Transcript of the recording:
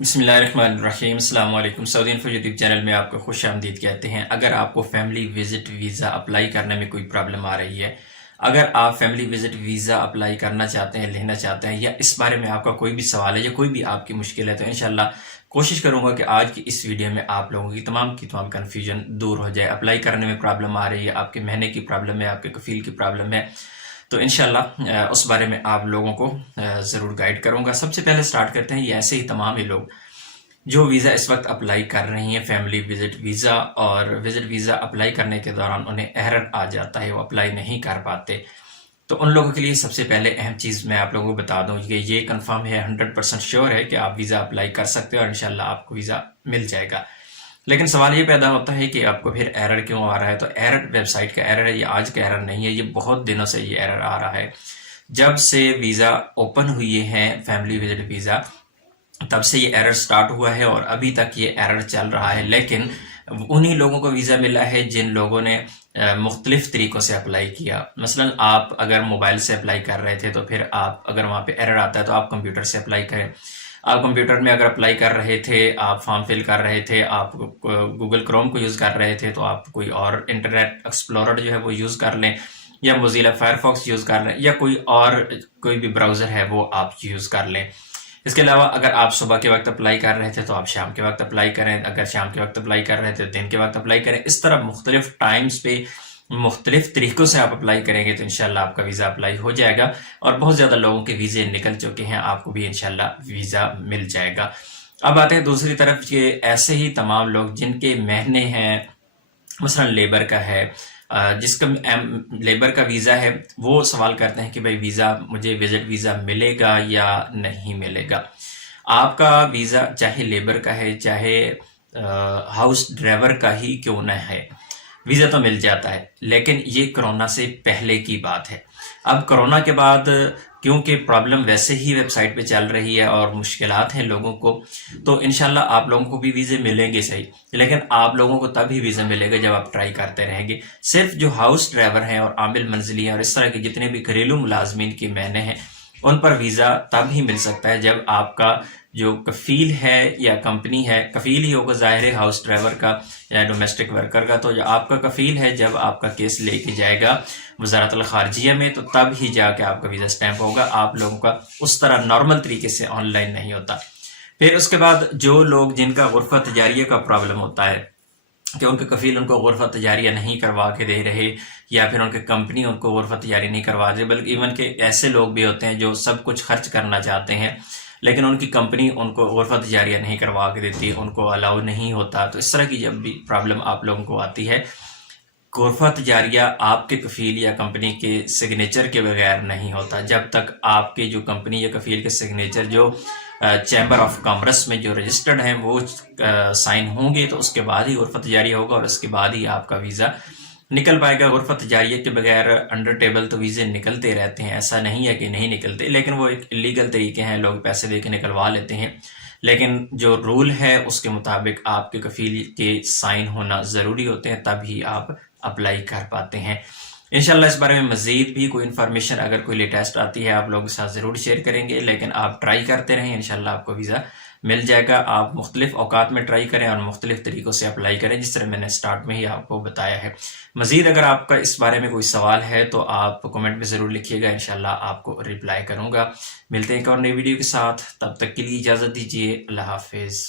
بسم اللہ الرحمن الرحیم۔ السلام علیکم۔ سعودی انفو یوٹیوب چینل میں آپ کو خوش آمدید کہتے ہیں۔ اگر آپ کو فیملی وزٹ ویزا اپلائی کرنے میں کوئی پرابلم آ رہی ہے، اگر آپ فیملی وزٹ ویزا اپلائی کرنا چاہتے ہیں، لینا چاہتے ہیں، یا اس بارے میں آپ کا کوئی بھی سوال ہے یا کوئی بھی آپ کی مشکل ہے، تو انشاءاللہ کوشش کروں گا کہ آج کی اس ویڈیو میں آپ لوگوں کی تمام کنفیوژن دور ہو جائے۔ اپلائی کرنے میں پرابلم آ رہی ہے، آپ کے مہینے کی پرابلم ہے، آپ کے کفیل کی پرابلم ہے، تو انشاءاللہ اس بارے میں آپ لوگوں کو ضرور گائیڈ کروں گا۔ سب سے پہلے سٹارٹ کرتے ہیں، یہ ایسے ہی تمام ہی لوگ جو ویزا اس وقت اپلائی کر رہی ہیں، فیملی وزٹ ویزا، اور وزٹ ویزا اپلائی کرنے کے دوران انہیں ایرر آ جاتا ہے، وہ اپلائی نہیں کر پاتے، تو ان لوگوں کے لیے سب سے پہلے اہم چیز میں آپ لوگوں کو بتا دوں کہ یہ کنفرم ہے، 100% شیور ہے کہ آپ ویزا اپلائی کر سکتے ہیں اور انشاءاللہ آپ کو ویزا مل جائے گا۔ لیکن سوال یہ پیدا ہوتا ہے کہ آپ کو پھر ایرر کیوں آ رہا ہے؟ تو ایرر ویب سائٹ کا ایرر ہے، یہ آج کا ایرر نہیں ہے، یہ بہت دنوں سے یہ ایرر آ رہا ہے۔ جب سے ویزا اوپن ہوئی ہیں فیملی وزٹ ویزا، تب سے یہ ایرر سٹارٹ ہوا ہے اور ابھی تک یہ ایرر چل رہا ہے، لیکن انہی لوگوں کو ویزا ملا ہے جن لوگوں نے مختلف طریقوں سے اپلائی کیا۔ مثلا آپ اگر موبائل سے اپلائی کر رہے تھے تو پھر آپ اگر وہاں پہ ایرر آتا ہے تو آپ کمپیوٹر سے اپلائی کریں۔ آپ کمپیوٹر میں اگر اپلائی کر رہے تھے، آپ فارم فل کر رہے تھے، آپ گوگل کروم کو یوز کر رہے تھے، تو آپ کوئی اور انٹرنیٹ ایکسپلورر جو ہے وہ یوز کر لیں، یا موزیلا فائر فاکس یوز کر لیں، یا کوئی بھی براؤزر ہے وہ آپ یوز کر لیں۔ اس کے علاوہ اگر آپ صبح کے وقت اپلائی کر رہے تھے تو آپ شام کے وقت اپلائی کریں، اگر شام کے وقت اپلائی کر رہے تھے تو دن کے وقت اپلائی کریں۔ اس طرح مختلف ٹائمز پہ مختلف طریقوں سے آپ اپلائی کریں گے تو انشاءاللہ آپ کا ویزا اپلائی ہو جائے گا، اور بہت زیادہ لوگوں کے ویزے نکل چکے ہیں، آپ کو بھی انشاءاللہ ویزا مل جائے گا۔ اب آتے ہیں دوسری طرف کہ ایسے ہی تمام لوگ جن کے مہینے ہیں، مثلا لیبر کا ہے، جس کا لیبر کا ویزا ہے، وہ سوال کرتے ہیں کہ بھائی ویزا مجھے وزٹ ویزا ملے گا یا نہیں ملے گا۔ آپ کا ویزا چاہے لیبر کا ہے، چاہے ہاؤس ڈرائیور کا ہی کیوں نہ ہے، ویزا تو مل جاتا ہے، لیکن یہ کرونا سے پہلے کی بات ہے۔ اب کرونا کے بعد کیونکہ پرابلم ویسے ہی ویب سائٹ پہ چل رہی ہے اور مشکلات ہیں لوگوں کو، تو انشاءاللہ آپ لوگوں کو بھی ویزے ملیں گے صحیح، لیکن آپ لوگوں کو تب ہی ویزا ملے گا جب آپ ٹرائی کرتے رہیں گے۔ صرف جو ہاؤس ڈرائیور ہیں اور عامل منزلی ہیں اور اس طرح کے جتنے بھی گھریلو ملازمین کے مہینے ہیں، ان پر ویزا تب ہی مل سکتا ہے جب آپ کا جو کفیل ہے یا کمپنی ہے، کفیل ہی ہوگا ظاہر ہے ہاؤس ڈرائیور کا یا ڈومیسٹک ورکر کا، تو جو آپ کا کفیل ہے جب آپ کا کیس لے کے جائے گا وزارت الخارجیہ میں، تو تب ہی جا کے آپ کا ویزا سٹیمپ ہوگا۔ آپ لوگوں کا اس طرح نارمل طریقے سے آن لائن نہیں ہوتا۔ پھر اس کے بعد جو لوگ جن کا غرفہ تجاریہ کا پرابلم ہوتا ہے کہ ان کے کفیل ان کو غرفہ تجاریہ نہیں کروا کے دے رہے، یا پھر ان کے کمپنی ان کو غرفہ تجاری نہیں کروا دے، بلکہ ایون کہ ایسے لوگ بھی ہوتے ہیں جو سب کچھ خرچ کرنا چاہتے ہیں لیکن ان کی کمپنی ان کو غرفہ تجاریہ نہیں کروا کے دیتی، ان کو الاؤ نہیں ہوتا، تو اس طرح کی جب بھی پرابلم آپ لوگوں کو آتی ہے، غرفہ تجاریہ آپ کے کفیل یا کمپنی کے سگنیچر کے بغیر نہیں ہوتا۔ جب تک آپ کے جو کمپنی یا کفیل کے سگنیچر جو چیمبر آف کامرس میں جو رجسٹرڈ ہیں وہ سائن ہوں گے، تو اس کے بعد ہی غرفہ تجاریہ ہوگا اور اس کے بعد ہی آپ کا ویزا نکل پائے گا۔ غرفہ تجاریہ کے بغیر انڈر ٹیبل تو ویزے نکلتے رہتے ہیں، ایسا نہیں ہے کہ نہیں نکلتے، لیکن وہ ایک لیگل طریقے ہیں، لوگ پیسے دے کے نکلوا لیتے ہیں، لیکن جو رول ہے اس کے مطابق آپ کے کفیل کے سائن ہونا ضروری ہوتے ہیں، تب ہی آپ اپلائی کر پاتے ہیں۔ انشاءاللہ اس بارے میں مزید بھی کوئی انفارمیشن اگر کوئی لیٹسٹ آتی ہے آپ لوگوں کے ساتھ ضرور شیئر کریں گے، لیکن آپ ٹرائی کرتے رہیں، انشاءاللہ آپ کو ویزا مل جائے گا۔ آپ مختلف اوقات میں ٹرائی کریں اور مختلف طریقوں سے اپلائی کریں، جس طرح میں نے سٹارٹ میں ہی آپ کو بتایا ہے۔ مزید اگر آپ کا اس بارے میں کوئی سوال ہے تو آپ کمنٹ میں ضرور لکھیے گا، انشاءاللہ آپ کو ریپلائی کروں گا۔ ملتے ہیں ایک اور نئی ویڈیو کے ساتھ، تب تک کے لیے اجازت دیجیے، اللہ حافظ۔